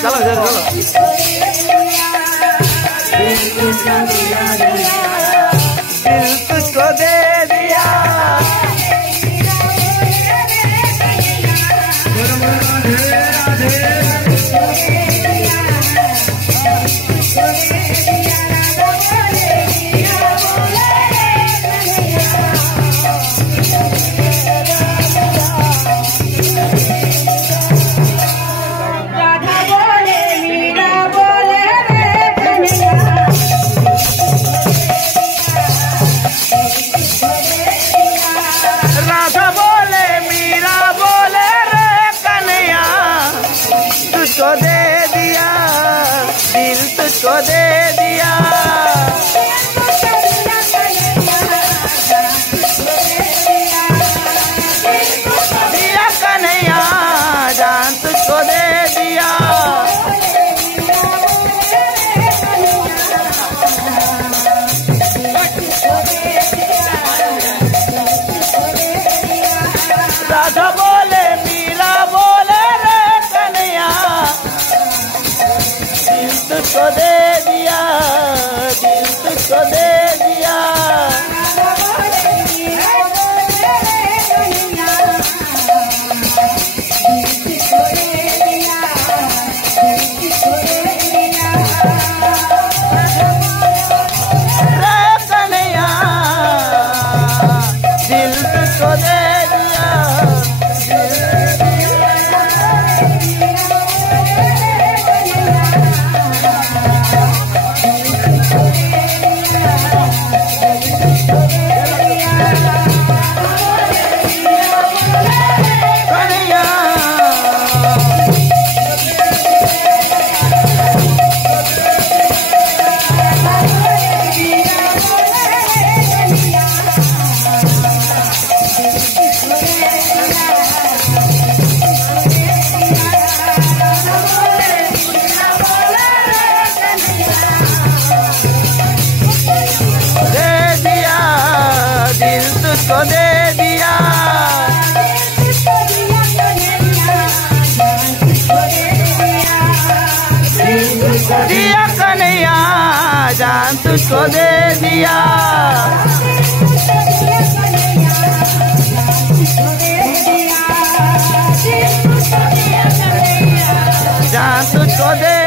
चलो चलो दिल तुझको दे दिया तुझको दे दिया दिल तुझको दे दिया दिया कन्हैया जान तुझको दे दिया राधा बोले मीरा बोले रे कन्हैया दिल तुझको दे दिया दिल तुझको दे दिया रे कन्हैया दिल तुझको दे तुझको दे दिया दिया कन्हैया जान तुझको दे दिया जान तुझको दे